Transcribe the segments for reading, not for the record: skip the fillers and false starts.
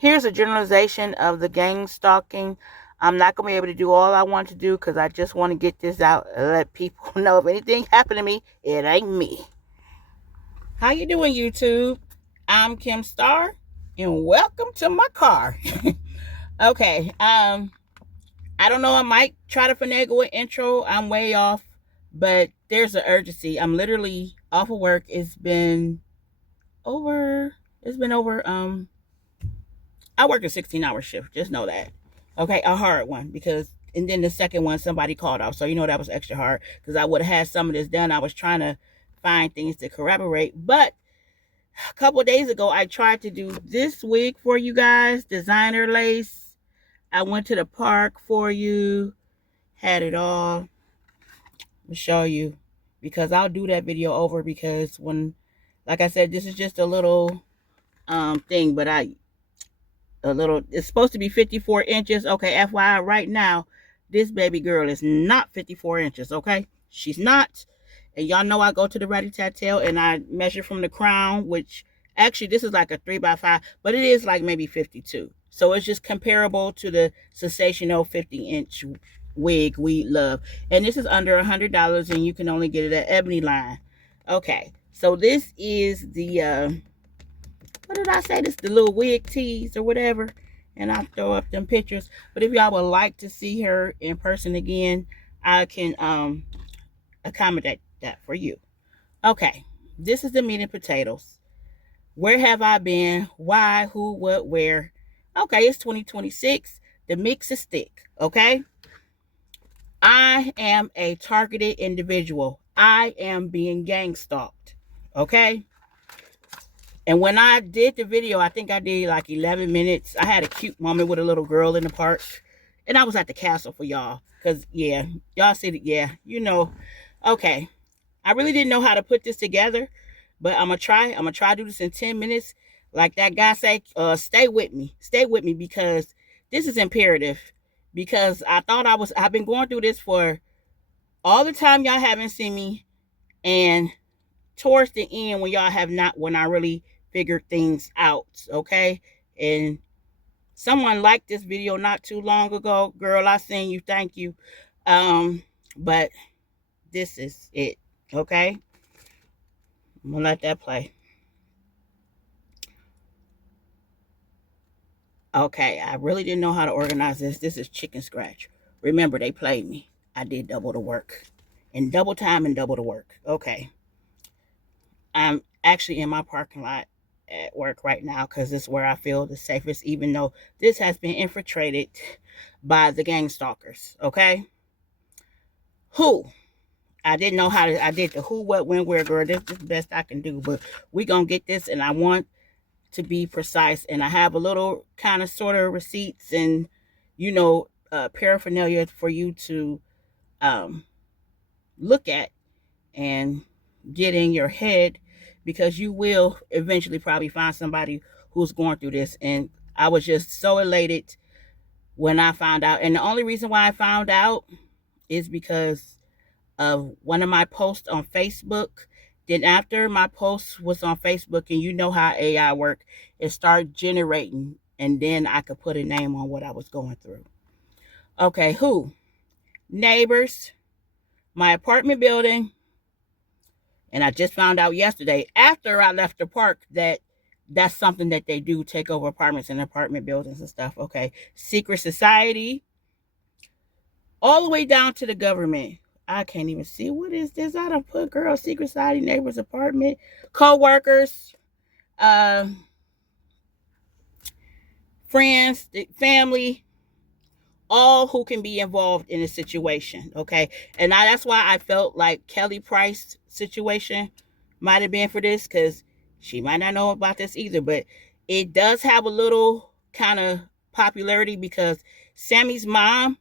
Here's a generalization of the gang stalking. I'm not going to be able to do all I want to do because I just want to get this out and let people know if anything happened to me, it ain't me. How you doing, YouTube? I'm Kim Starr, and welcome to my car. Okay, I don't know. I might try to finagle an intro. I'm way off, but there's an urgency. I'm literally off of work. Over. It's been over. I work a 16-hour shift. Just know that. Okay, a hard one because, and then the second one somebody called off, so you know that was extra hard because I would have had some of this done. I was trying to find things to corroborate, but a couple of days ago I tried to do this wig for you guys, designer lace. I went to the park for you, had it all. I'll show you because I'll do that video over because when, like I said, this is just a little thing, but it's supposed to be 54 inches. Okay, FYI, right now, this baby girl is not 54 inches. Okay, she's not. And y'all know I go to the Ready Tattoo and I measure from the crown, which actually this is like a 3x5, but it is like maybe 52. So it's just comparable to the sensational 50-inch wig we love. And this is under $100 and you can only get it at Ebony Line. Okay, so this is the what did I say? This the little wig tees or whatever. And I'll throw up them pictures. But if y'all would like to see her in person again, I can accommodate that for you. Okay, this is the meat and potatoes. Where have I been? Why? Who? What? Where? Okay, it's 2026. The mix is thick. Okay, I am a targeted individual. I am being gang stalked. Okay. And when I did the video, I think I did like 11 minutes. I had a cute moment with a little girl in the park. And I was at the castle for y'all. Because, yeah, y'all see it. Yeah, you know. Okay. I really didn't know how to put this together. But I'm going to try. I'm going to try to do this in 10 minutes. Like that guy said, stay with me. Stay with me because this is imperative. Because I've been going through this for all the time y'all haven't seen me. And towards the end when y'all have not, when I really figured things out, okay? And someone liked this video not too long ago. Girl, I seen you, thank you. But this is it, okay? I'm gonna let that play. Okay, I really didn't know how to organize this. This is chicken scratch. Remember, they played me. I did double the work. And double time and double the work. Okay. I'm actually in my parking lot at work right now because it's where I feel the safest, even though this has been infiltrated by the gang stalkers. Okay. Who? I didn't know how to, I did the who, what, when, where, girl. This is the best I can do, but we going to get this and I want to be precise. And I have a little kind of sort of receipts and, you know, paraphernalia for you to look at and get in your head because you will eventually probably find somebody who's going through this. And I was just so elated when I found out. And the only reason why I found out is because of one of my posts on Facebook. Then after my post was on Facebook, and you know how AI work, it started generating, and then I could put a name on what I was going through. Okay, who? Neighbors, my apartment building, and I just found out yesterday after I left the park that that's something that they do, take over apartments and apartment buildings and stuff. Okay. Secret society, all the way down to the government. I can't even see. What is this? I don't put girl, secret society, neighbors, apartment, co-workers, uh, friends, family, all who can be involved in a situation. Okay. And that's why I felt like Kelly Price situation might have been for this because she might not know about this either, but it does have a little kind of popularity because Sammy's mom,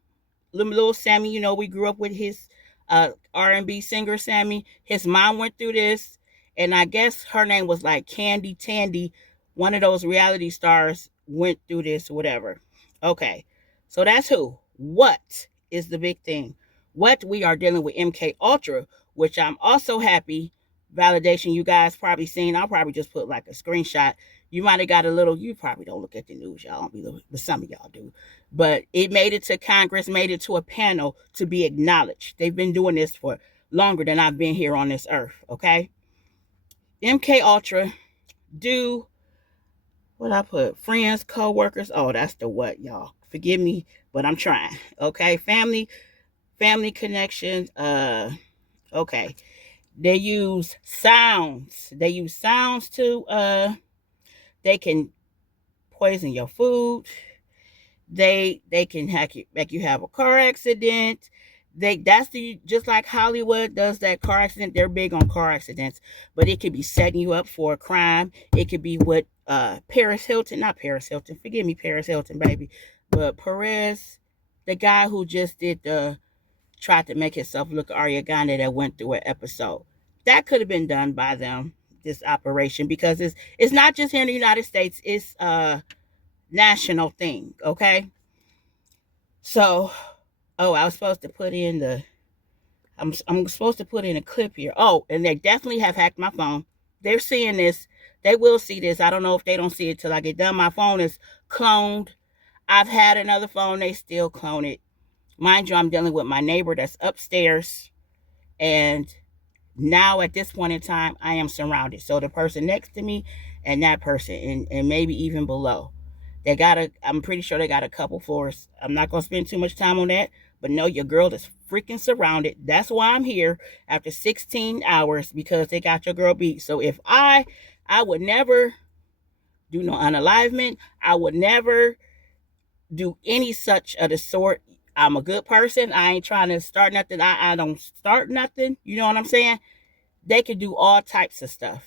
little Sammy, you know, we grew up with his R&B singer Sammy. His mom went through this, and I guess her name was like Candy Tandy. One of those reality stars went through this, whatever. Okay, so that's who. What is the big thing? What we are dealing with MK Ultra, which I'm also happy validation you guys probably seen. I'll probably just put like a screenshot. You might have got a little, you probably don't look at the news, y'all don't be looking, but some of y'all do. But it made it to Congress, made it to a panel to be acknowledged. They've been doing this for longer than I've been here on this earth, okay? MK Ultra, do what I put, friends, co-workers. Oh, that's the what, y'all. Forgive me, but I'm trying. Okay, family connections. Okay. They use sounds. They use sounds to they can poison your food. They can make you have a car accident. That's the just like Hollywood does that car accident. They're big on car accidents, but it could be setting you up for a crime. It could be what Paris Hilton, not Paris Hilton, forgive me, Paris Hilton, baby, but Perez, the guy who just did the tried to make himself look Ariana that went through an episode. That could have been done by them, this operation, because it's not just here in the United States, it's a national thing, okay? So, oh, I was supposed to put in the I'm supposed to put in a clip here. Oh, and they definitely have hacked my phone. They're seeing this. They will see this. I don't know if they don't see it till I get done. My phone is cloned. I've had another phone. They still clone it. Mind you, I'm dealing with my neighbor that's upstairs. And now at this point in time, I am surrounded. So the person next to me and that person and maybe even below. I'm pretty sure they got a couple floors. I'm not going to spend too much time on that. But no, your girl is freaking surrounded. That's why I'm here after 16 hours, because they got your girl beat. So if I would never do no unalivement. I would never do any such of the sort. I'm a good person. I ain't trying to start nothing. I don't start nothing. You know what I'm saying? They can do all types of stuff.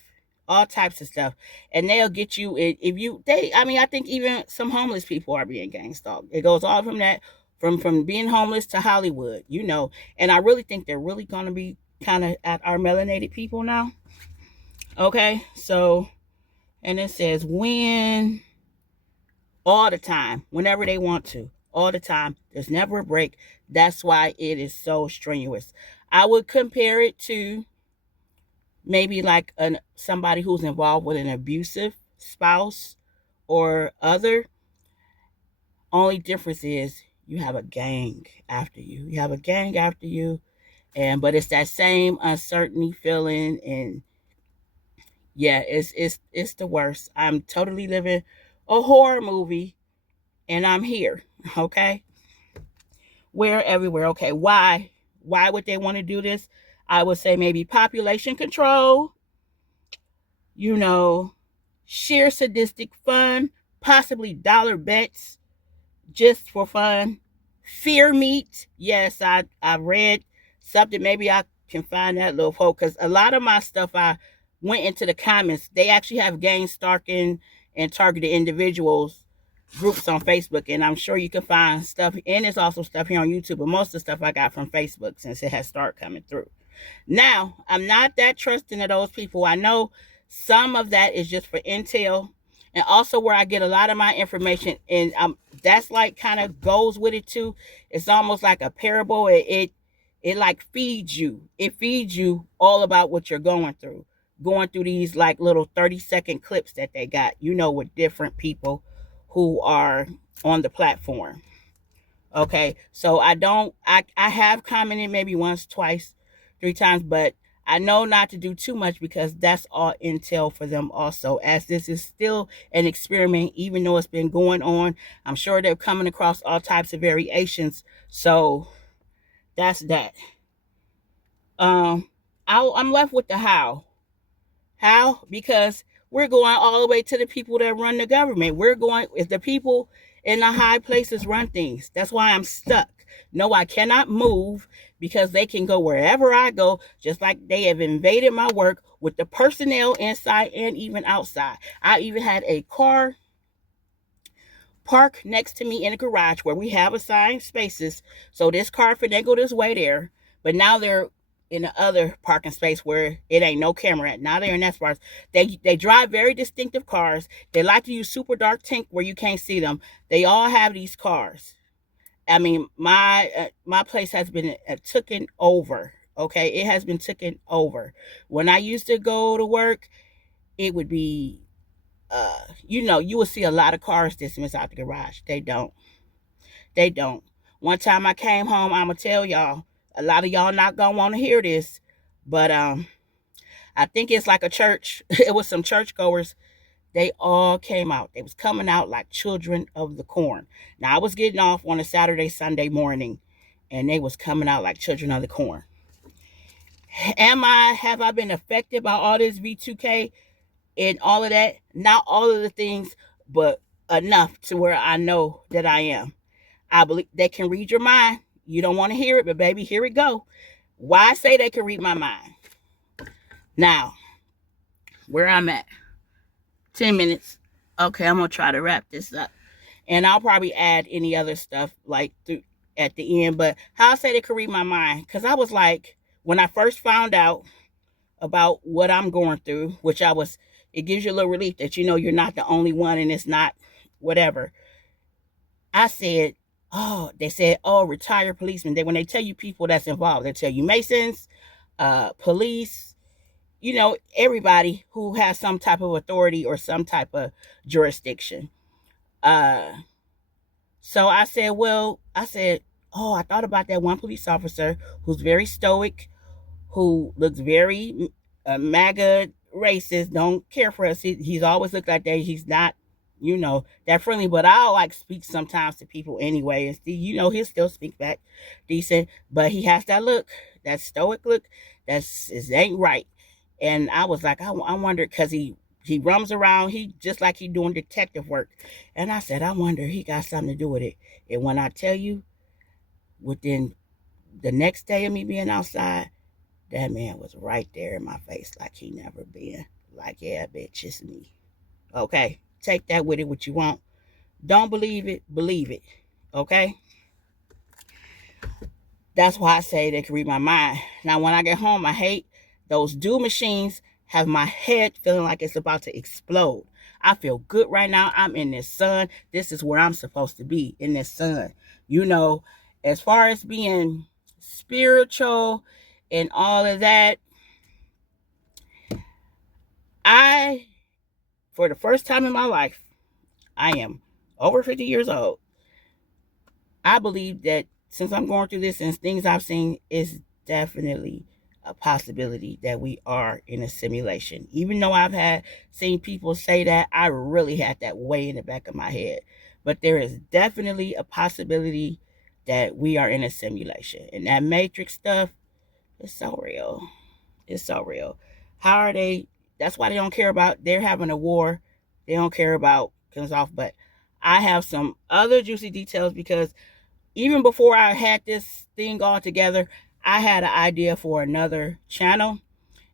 All types of stuff. And they'll get you if you they I mean, I think even some homeless people are being gang stalked. It goes all from that, from being homeless to Hollywood, you know. And I really think they're really gonna be kind of at our melanated people now. Okay, so and it says when all the time, whenever they want to, all the time. There's never a break. That's why it is so strenuous. I would compare it to maybe like somebody who's involved with an abusive spouse or other. Only difference is you have a gang after you. You have a gang after you, and but it's that same uncertainty feeling, and yeah, it's the worst. I'm totally living a horror movie, and I'm here. Okay, where everywhere. Okay, why? Why would they want to do this? I would say maybe population control, you know, sheer sadistic fun, possibly dollar bets just for fun. Fear meat. Yes, I read something. Maybe I can find that little quote, because a lot of my stuff I went into the comments. They actually have gang stalking and targeted individuals groups on Facebook, and I'm sure you can find stuff. And there's also stuff here on YouTube, but most of the stuff I got from Facebook since it has started coming through. Now, I'm not that trusting of those people. I know some of that is just for intel, and also where I get a lot of my information, and that's like kind of goes with it too. It's almost like a parable. It like feeds you. It feeds you all about what you're going through these like little 30-second clips that they got, you know, with different people who are on the platform. Okay, so I have commented maybe once, twice, three times, but I know not to do too much, because that's all intel for them also, as this is still an experiment. Even though it's been going on, I'm sure they're coming across all types of variations. So that's that. um I'm left with the how, because we're going all the way to the people that run the government. We're going, if the people in the high places run things. That's why I'm stuck. No, I cannot move, because they can go wherever I go, just like they have invaded my work with the personnel inside and even outside. I even had a car park next to me in a garage where we have assigned spaces. So this car could go this way there, but now they're in the other parking space where it ain't no camera at. Now they're in that spot. They drive very distinctive cars. They like to use super dark tint where you can't see them. They all have these cars. I mean, my place has been taken over. Okay, it has been taken over. When I used to go to work, it would be you will see a lot of cars dismissed out the garage. They don't. One time I came home, I'ma tell y'all, a lot of y'all not gonna want to hear this, but I think it's like a church. It was some churchgoers. They all came out. They was coming out like children of the corn. Now I was getting off on a Saturday, Sunday morning, and they was coming out like children of the corn. Have I been affected by all this V2K and all of that? Not all of the things, but enough to where I know that I am. I believe they can read your mind. You don't want to hear it, but baby, here it go. Why I say they can read my mind? Now, where I'm at, 10 minutes. Okay, I'm gonna try to wrap this up, and I'll probably add any other stuff like at the end. But how I say they could read my mind, because I was like, when I first found out about what I'm going through, which it gives you a little relief that you're not the only one, and it's not whatever. I said, oh, they said, oh, retired policemen. When they tell you people that's involved, they tell you Masons, police, everybody who has some type of authority or some type of jurisdiction. So I said, oh, I thought about that one police officer who's very stoic, who looks very MAGA racist, don't care for us. He's always looked like that. He's not, that friendly, but I'll like speak sometimes to people anyway. And he'll still speak back decent, but he has that look, that stoic look. It ain't right. And I was like, I wonder, because he roams around, he just like he doing detective work. And I said, I wonder he got something to do with it. And when I tell you, within the next day of me being outside, that man was right there in my face like he never been. Like, yeah, bitch, it's me. Okay, take that with it what you want. Don't believe it, believe it. Okay? That's why I say they can read my mind. Now, when I get home, I hate those dual machines have my head feeling like it's about to explode. I feel good right now. I'm in this sun. This is where I'm supposed to be, in this sun. As far as being spiritual and all of that, for the first time in my life, I am over 50 years old. I believe that since I'm going through this and things I've seen, is definitely a possibility that we are in a simulation. Even though I've seen people say that, I really had that way in the back of my head. But there is definitely a possibility that we are in a simulation. And that Matrix stuff is so real. It's so real. How are they? That's why they don't care about, they're having a war. They don't care about comes off. But I have some other juicy details, because even before I had this thing all together, I had an idea for another channel,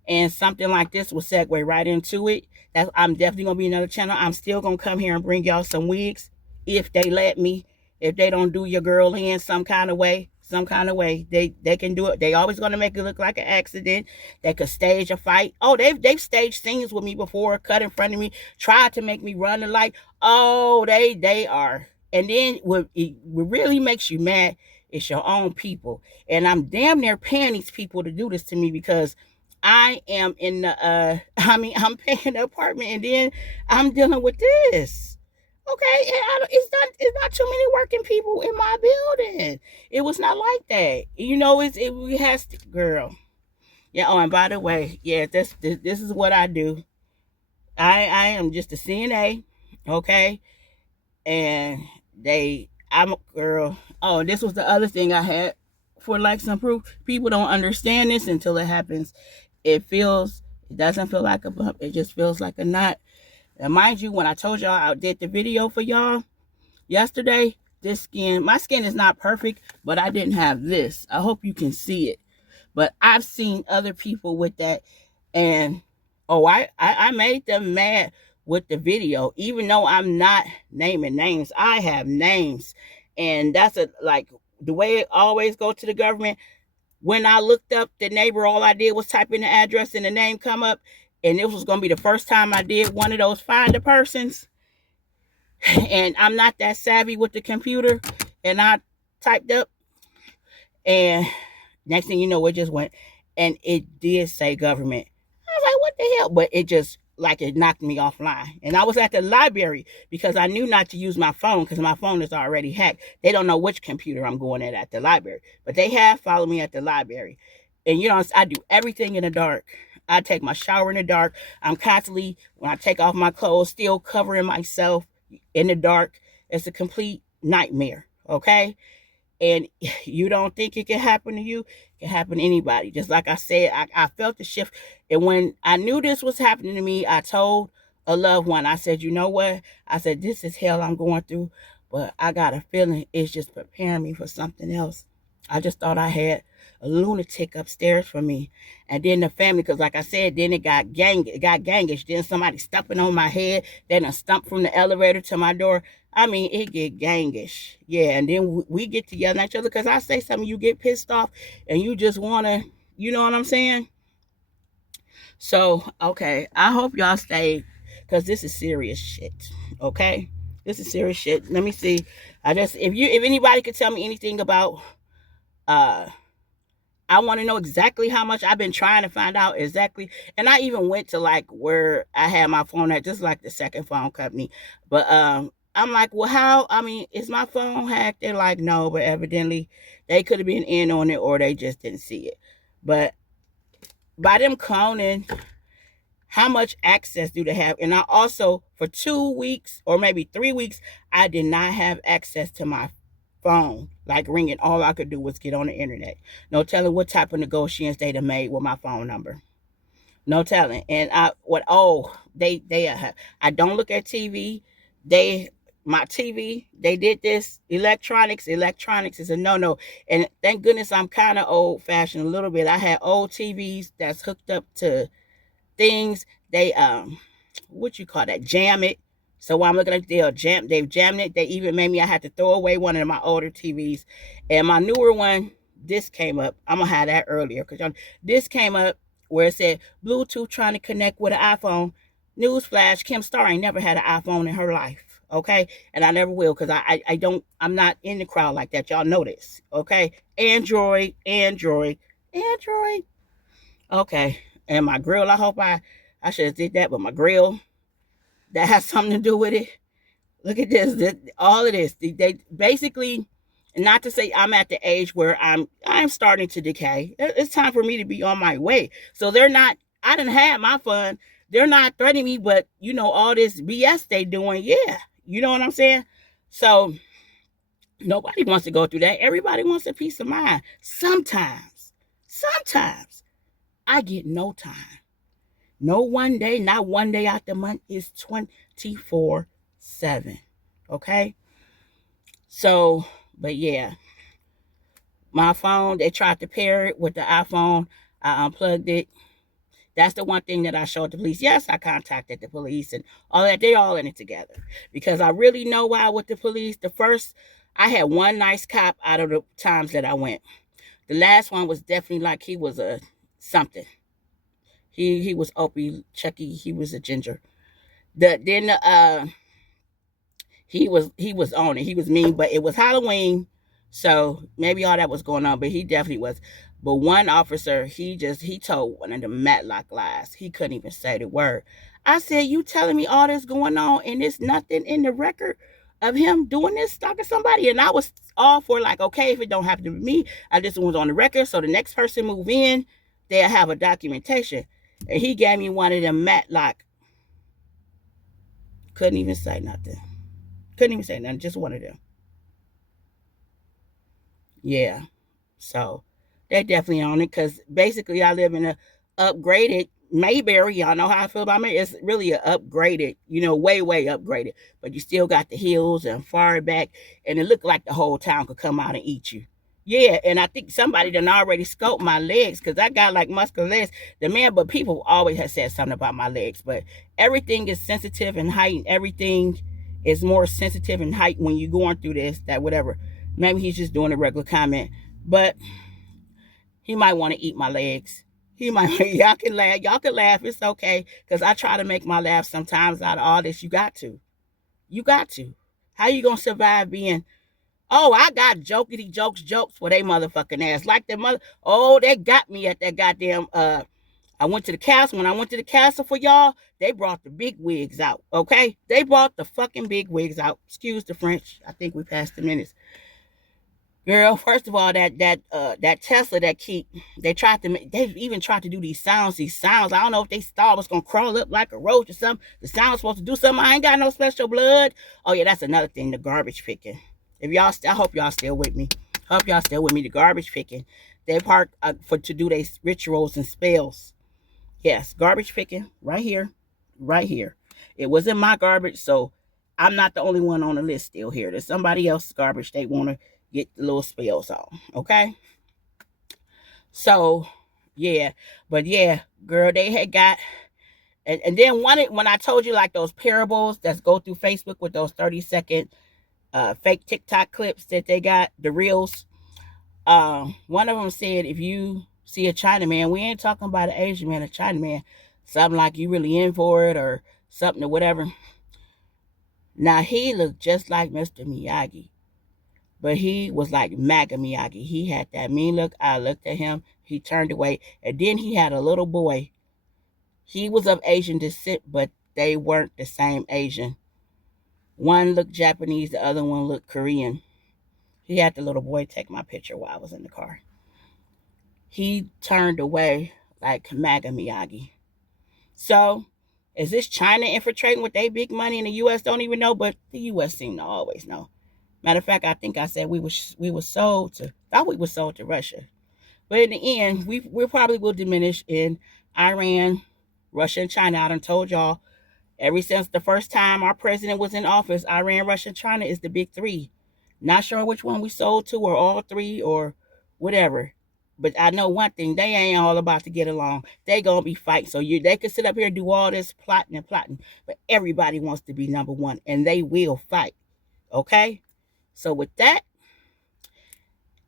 and something like this will segue right into it. I'm definitely going to be another channel. I'm still going to come here and bring y'all some wigs if they let me. If they don't do your girl in some kind of way, they can do it. They always going to make it look like an accident. They could stage a fight. Oh, they've staged scenes with me before, cut in front of me, tried to make me run the light. Oh, they are. And then what really makes you mad is your own people. And I'm damn near paying these people to do this to me, because I am in the I'm paying the apartment, and then I'm dealing with this. Okay, it's not too many working people in my building. It was not like that. It has to, girl. Yeah. Oh, and by the way, yeah, this is what I do. I am just a CNA. Okay, and I'm a girl. Oh, this was the other thing I had for like some proof. People don't understand this until it happens. It doesn't feel like a bump. It just feels like a knot. And mind you, when I told y'all I did the video for y'all yesterday, my skin is not perfect, but I didn't have this. I hope you can see it. But I've seen other people with that, and I made them mad with the video, even though I'm not naming names. I have names, and that's like the way it always goes to the government. When I looked up the neighbor, all I did was type in the address and the name come up, and this was going to be the first time I did one of those find the persons. And I'm not that savvy with the computer, and I typed up, and next thing you know, it just went, and it did say government. I was like, what the hell? But it just like it knocked me offline. And I was at the library because I knew not to use my phone because my phone is already hacked. They don't know which computer I'm going at the library, but they have followed me at the library. And I do everything in the dark. I take my shower in the dark. I'm constantly, when I take off my clothes, still covering myself in the dark. It's a complete nightmare. Okay. And you don't think it can happen to you, it can happen to anybody. Just like I said, I felt the shift. And when I knew this was happening to me, I told a loved one, I said, you know what? I said, this is hell I'm going through, but I got a feeling it's just preparing me for something else. I just thought I had a lunatic upstairs for me. And then the family, because like I said, then it got gangish. Then somebody stumping on my head. Then a stump from the elevator to my door. I mean, it get gangish. Yeah, and then we get to yelling at each other because I say something, you get pissed off, and you just want to, you know what I'm saying? So, okay, I hope y'all stay because this is serious shit, okay? This is serious shit. Let me see. If anybody could tell me anything about, uh, I want to know exactly how much. I've been trying to find out exactly. And I even went to like where I had my phone at, just like the second phone company. But I'm like, well, how? I mean, is my phone hacked? They're like, no, but evidently they could have been in on it or they just didn't see it. But by them cloning, how much access do they have? And I also, for 2 weeks or maybe 3 weeks, I did not have access to my phone, like ringing. All I could do was get on the internet. No telling what type of negotiations they'd have made with my phone number. No telling. And I don't look at TV. They my TV, they did this. Electronics is a no. And thank goodness I'm kind of old fashioned a little bit. I had old TVs that's hooked up to things. They what you call that, jam it. So while I'm looking at they've jammed it. They even made me, I had to throw away one of my older TVs. And my newer one, this came up. I'm gonna have that earlier because this came up where it said Bluetooth trying to connect with an iPhone. Newsflash, Kim Starr ain't never had an iPhone in her life. Okay. And I never will because I'm not in the crowd like that. Y'all know this. Okay. Android. Okay. And my grill, I should have did that, but my grill, that has something to do with it. Look at all of this. They basically, not to say I'm at the age where I'm starting to decay. It's time for me to be on my way. So they're not, I didn't have my fun. They're not threatening me, but all this BS they doing, yeah. You know what I'm saying? So nobody wants to go through that. Everybody wants a peace of mind. Sometimes I get no time. No one day, not one day out the month is 24/7. Okay? So, but yeah. My phone, they tried to pair it with the iPhone. I unplugged it. That's the one thing that I showed the police. Yes, I contacted the police and all that. They all in it together. Because I really know why with the police. I had one nice cop out of the times that I went. The last one was definitely like he was a something. He was Opie, Chucky. He was a ginger. He was on it. He was mean, but it was Halloween, so maybe all that was going on. But he definitely was. But one officer, he told one of the Matlock lies. He couldn't even say the word. I said, "You telling me all this going on and there's nothing in the record of him doing this, stalking somebody?" And I was all for like, okay, if it don't happen to me, I just was on the record. So the next person move in, they'll have a documentation. And he gave me one of them Matlock. Couldn't even say nothing. Just one of them. Yeah. So they definitely own it because basically I live in a upgraded Mayberry. Y'all know how I feel about Mayberry. It's really a upgraded, way, way upgraded. But you still got the hills and far back, and it looked like the whole town could come out and eat you. Yeah, and I think somebody done already scoped my legs because I got like muscular legs. But people always have said something about my legs. But everything is sensitive in height. Everything is more sensitive in height when you're going through this, that, whatever. Maybe he's just doing a regular comment. But he might want to eat my legs. He might. Y'all can laugh. It's okay. Because I try to make my laugh sometimes out of all this. You got to. How you going to survive being, oh, I got jokety jokes for they motherfucking ass. Like their mother. Oh, they got me at that goddamn I went to the castle. When I went to the castle for y'all, they brought the big wigs out. Okay, they brought the fucking big wigs out. Excuse the French. I think we passed the minutes. Girl, first of all, that Tesla that keep they even tried to do these sounds. These sounds. I don't know if they thought I was gonna crawl up like a roach or something. The sound's supposed to do something. I ain't got no special blood. Oh yeah, that's another thing. The garbage picking. If y'all, I hope y'all still with me. Hope y'all still with me. The garbage picking. They park for to do their rituals and spells. Yes, garbage picking right here, right here. It wasn't my garbage, so I'm not the only one on the list still here. There's somebody else's garbage they want to get the little spells on. Okay, so yeah, but yeah, girl, they had got. And then when I told you like those parables that go through Facebook with those 30-second fake TikTok clips that they got, the reels. One of them said, if you see a Chinaman, we ain't talking about an Asian man, a Chinaman, something like you really in for it or something or whatever. Now he looked just like Mr. Miyagi, but he was like MAGA Miyagi. He had that mean look. I looked at him. He turned away, and then he had a little boy. He was of Asian descent, but they weren't the same Asian. One looked Japanese, the other one looked Korean. He had the little boy take my picture while I was in the car. He turned away like MAGA Miyagi. So, is this China infiltrating with their big money and the U.S. don't even know? But the U.S. seem to always know. Matter of fact, I think I said we were sold to thought we were sold to Russia, but in the end, we probably will diminish in Iran, Russia, and China. I done told y'all ever since the first time our president was in office, Iran, Russia, and China is the big three. Not sure which one we sold to, or all three, or whatever. But I know one thing: they ain't all about to get along. They gonna be fighting. So they can sit up here and do all this plotting and plotting, but everybody wants to be number one, and they will fight. Okay. So with that,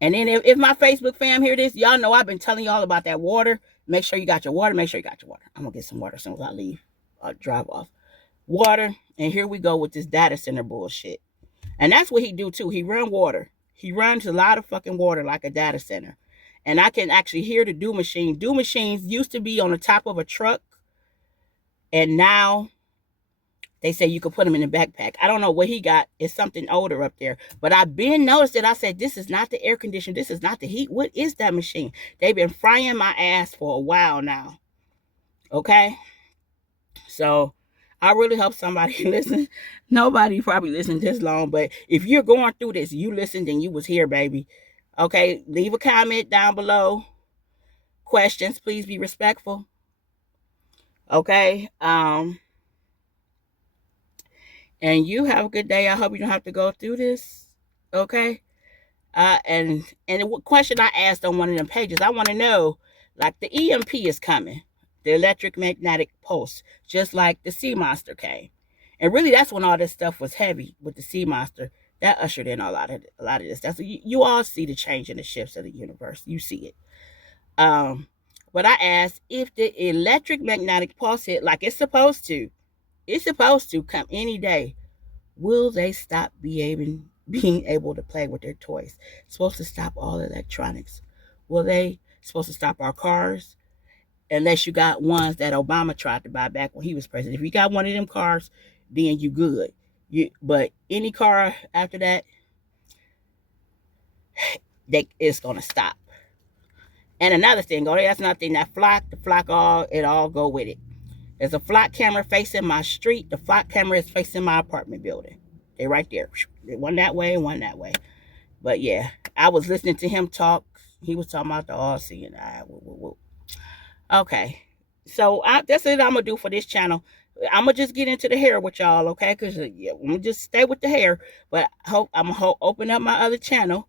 and then if my Facebook fam hear this, y'all know I've been telling y'all about that water. Make sure you got your water. Make sure you got your water. I'm gonna get some water as soon as I leave. Drive off. Water, and here we go with this data center bullshit. And that's what he do too. He run water. He runs a lot of fucking water like a data center. And I can actually hear the do machine. Do machines used to be on the top of a truck, and now they say you could put them in a backpack. I don't know what he got. It's something older up there. But I've been noticed that I said, this is not the air conditioner. This is not the heat. What is that machine? They've been frying my ass for a while now. Okay? So I really hope somebody listen. Nobody probably listened this long, but if you're going through this, you listened and you was here, baby. Okay, leave a comment down below. Questions, please be respectful. Okay, and you have a good day. I hope you don't have to go through this. Okay, and the question I asked on one of them pages, I want to know, like the EMP is coming, the electric magnetic pulse, just like the sea monster came, and really that's when all this stuff was heavy with the sea monster. That ushered in a lot of this. That's you all see the change in the shifts of the universe. You see it. But I asked if the electric magnetic pulse hit like it's supposed to come any day. Will they stop being able to play with their toys? It's supposed to stop all electronics. Will they supposed to stop our cars? Unless you got ones that Obama tried to buy back when he was president. If you got one of them cars, then you good. But any car after that, it's gonna stop. And another thing, that's another thing. That the flock it all go with it. There's a flock camera facing my street. The flock camera is facing my apartment building. They're right there. One that way, one that way. But yeah, I was listening to him talk. He was talking about the all seeing eye. Okay, so that's it. I'm gonna do for this channel. I'm gonna just get into the hair with y'all, okay? Cause yeah, I'm gonna just stay with the hair. But I'm gonna open up my other channel,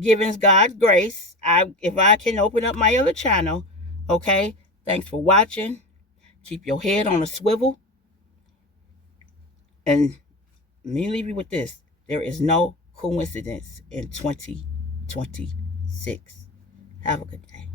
giving God's grace. If I can open up my other channel, okay? Thanks for watching. Keep your head on a swivel. And let me leave you with this. There is no coincidence in 2026. Have a good day.